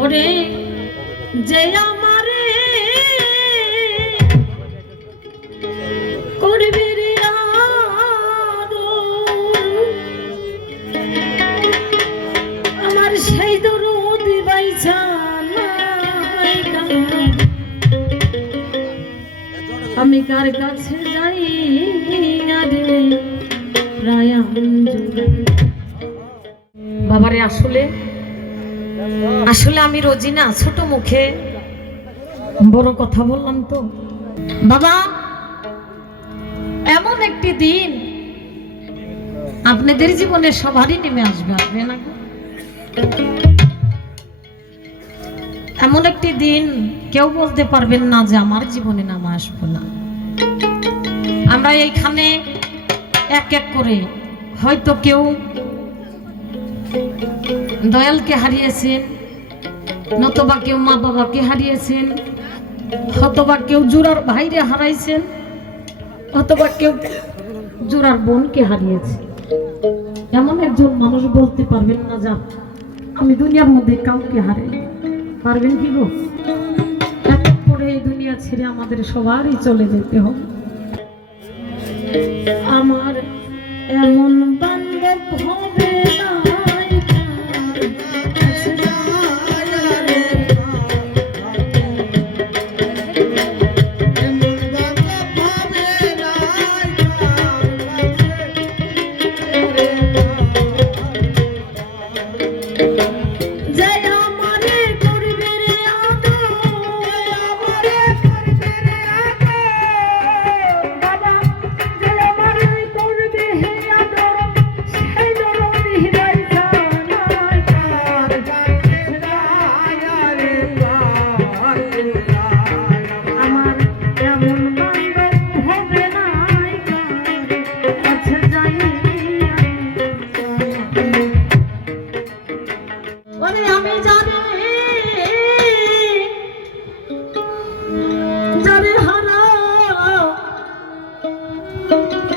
ওরে যে আমারে করবি রে আমার সেই দরদ বাইছা আমি কার কাছে যাই আরে বাবারে আসলে আসলে আমি রোজি না ছোট মুখে বড় কথা বললাম তো বাবা। এমন একটি দিন আপনাদের জীবনে সবারই নেমে আসবে, আসবে না? এমন একটি দিন কেউ বলতে পারবেন না যে আমার জীবনে নামা আসবে না। আমরা এইখানে এক এক করে হয়তো কেউ দয়ালকে হারিয়েছেন, নতুবা কেউ মা বাবাকে হারিয়েছেন, অথবা কেউ জোড়ার ভাইরে হারাইছেন, অথবা কেউ জোড়ার বোনকে হারিয়েছে। এমন একজন মানুষ বলতে পারবেন না যা আমি দুনিয়ার মধ্যে কাউকে হারাই। পারবেন কি গো? এক এক করে এই দুনিয়া ছেড়ে আমাদের সবারই চলে যেতে হবে। আমার এমন বান্ধব হবে না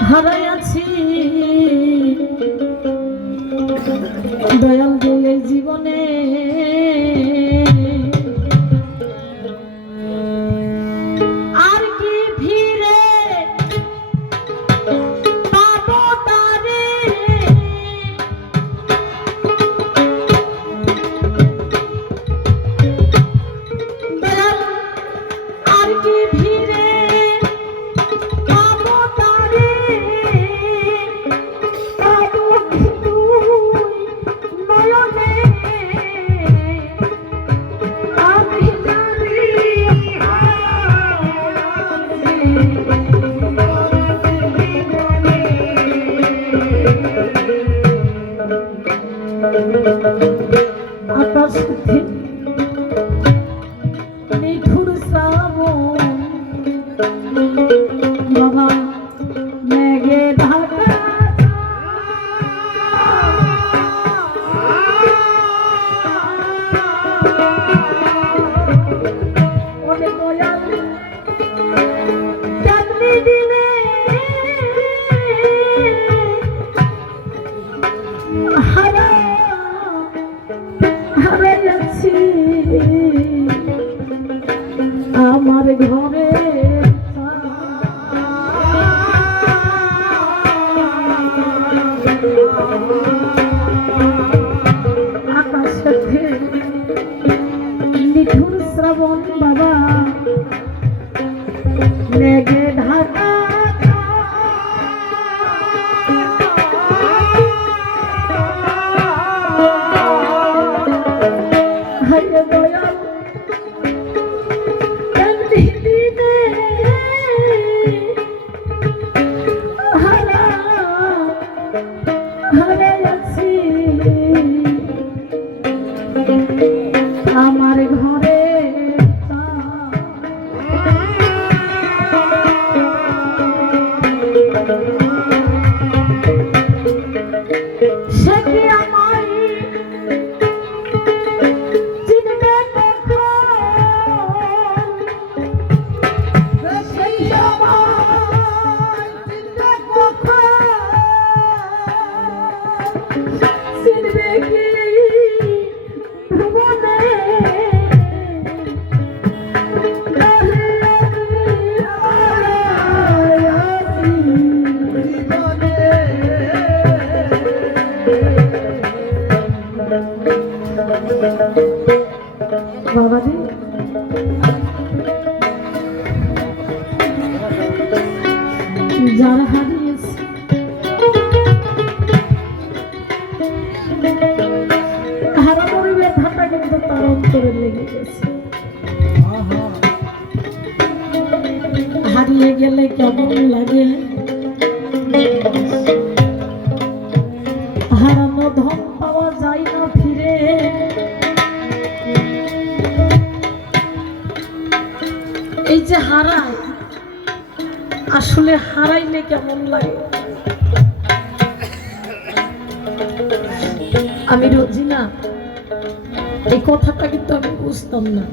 হারাইয়াছি দয়াল গো এই জীবনে। আর কি ফিরে পাবো তারে দয়াল, আর কি ফিরে আকাশ নিঠুর শ্রাবণ বাবা মেঘে ঢাকা ওরে দয়াল চাঁদনি দিনে হারাইয়াছি আমার ঘরে আকাশে নিঠুর শ্রাবণ বাবা মেঘে ঢাকা আমার ঘরে সে কি আমায় চিনবে চিনবে কি ভুবনে বাবা রে, যারা হারিয়েছে হারানোর ব্যথাটা কিন্তু তার অন্তরে লেগে গেছে। হারিয়ে গেলে কেমন লাগে, হারানো ধন পাওয়া যায় না ফিরে। এই যে হারায়, আসলে হারাইলে কেমন লাগে। আমি রোজিনা, এই কথাটা কিন্তু আমি বুঝতাম না।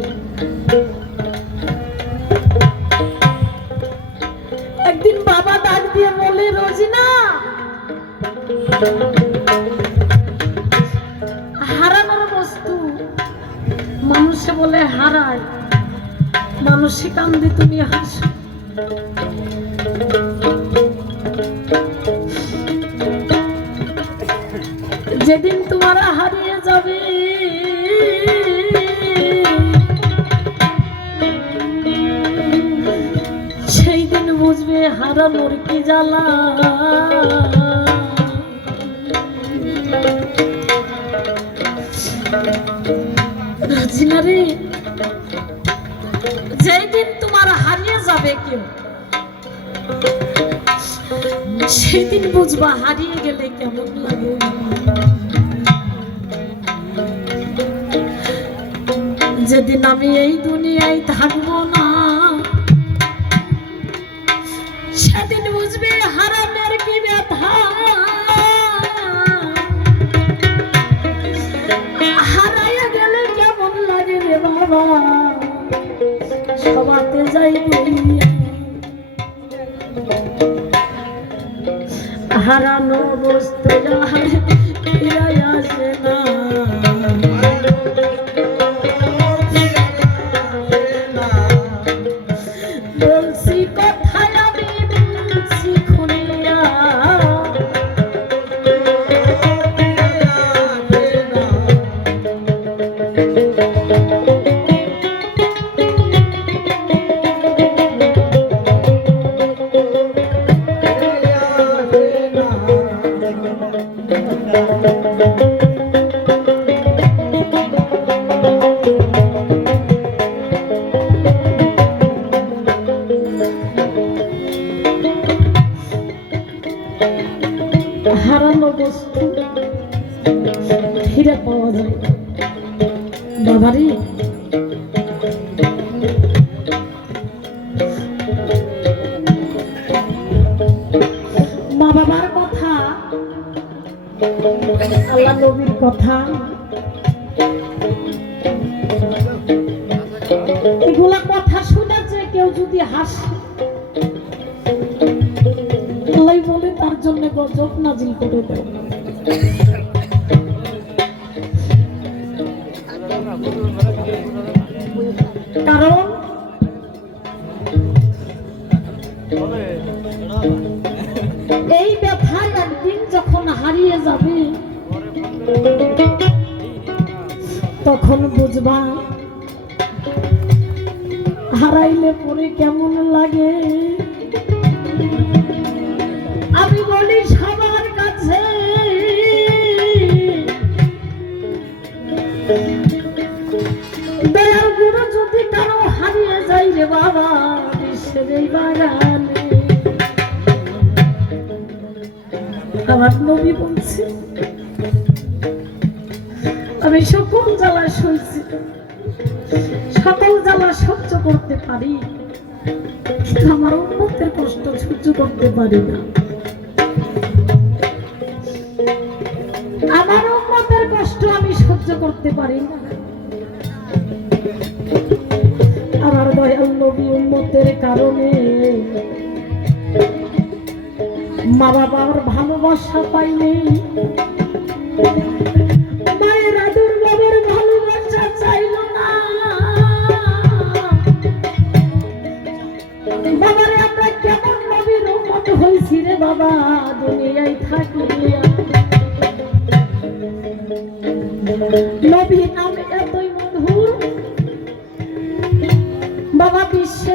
একদিন বাবা ডাক দিয়ে বলে, রোজিনা, হারানোর বস্তু মানুষে বলে হারায়, মানুষে কান্দে তুমি হাসো। যেদিন তোমার হারিয়ে যাবে সেই দিন বুঝবে হারানোর কি জ্বালা। রাজিনা রে, যেই দিন তোমার হারিয়ে যাবে কেউ সেই দিন বুঝবা হারিয়ে গেলে কেমন লাগে। যেদিন আমি এই দুনিয়ায় থাকবো না সেদিন বুঝবে হারানোর কি ব্যথা। হারাইয়া গেলে কেমন লাগে রে বাবা, সবাতে যাই হারানো বস্তু ফিরাই আসে না। বলছি কথায় আমি বলছি খুলিয়া, হারানো বস্তু ফিরে পাওয়া যায় বাবারি। মা বাবার কথা, আল্লাহ নবীর কথা, এগুলা কথা শুনে যে কেউ যদি হাসে আল্লাহ বলে তার জন্য গজব নাজিল করে দেয়। কারণ এই ব্যথা একদিন যখন হারিয়ে যাবে তখন বুঝবা হারাইলে পরে কেমন লাগে। আমি বলি সবার কাছে, দয়াল গুরু যদি কারো হারিয়ে যাই রে বাবা বিশ্বের এই বাগানে, আমার নবী বলছে আমি সকল জ্বালা সইছি, সকল জ্বালা সহ্য করতে পারি, কিন্তু আমার উম্মতের কষ্ট সহ্য করতে পারি না। আমার উম্মতের কষ্ট আমি সহ্য করতে পারি না। আমার দয়াল নবী উম্মতের কারণে মা বাবার ভালোবাসা পাইনি, মায়ের আদর বাবার ভালোবাসা চাইল না। বাবারে আমরা কেমন নবীর উম্মত হইছি রে বাবা, দুনিয়ায় থাকি নবী নামে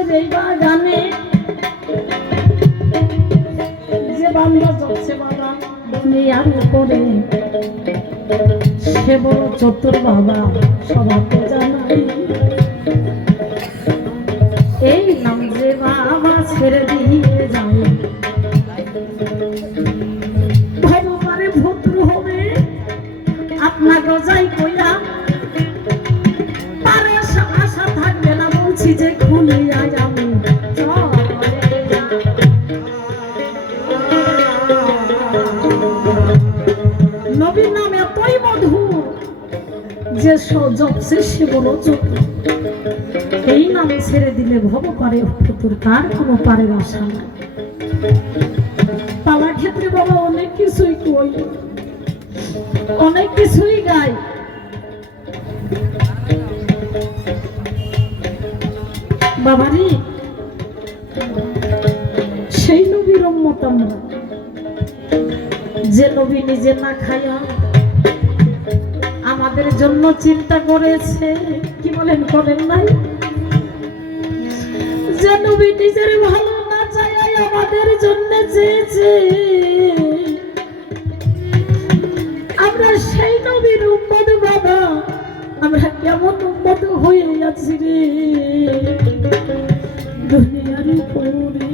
নবীর এই বাগানে যে বান্দা যাচ্ছে বাবা দুনিয়ার উপরে সে বড় চতুর বাবা সবাইকে জানাই এই নাম যে বাবা ছেড়ে দিয়ে যায় ভগবানে ভদ্র হবে আপনার রোজাই কইয়া পারে আশা থাকবে না বলছি যে খুলিয়া যাবে নবীর নাম এতই মধুর যে জপছে সে বড় চতুর এই নাম ছেড়ে দিলে ভব পারে ভুতুর তার কোনো পারের আশা নাই পাওয়ার ক্ষেত্রে বাবা অনেক কিছুই কই অনেক কিছুই গাই বাবারি সেই নবীর উম্মত আমরা যে নবী নিজে না খাইয়া আমাদের জন্য চিন্তা করেছে কি বলেন করেন নাই যে নবী নিজের ভালো না চাই আমাদের জন্য চেয়েছে আমরা সেই নবীর উম্মত বাবা আমরা কেমন উম্মত হয়ে আছি রে দুনিয়ার উপরে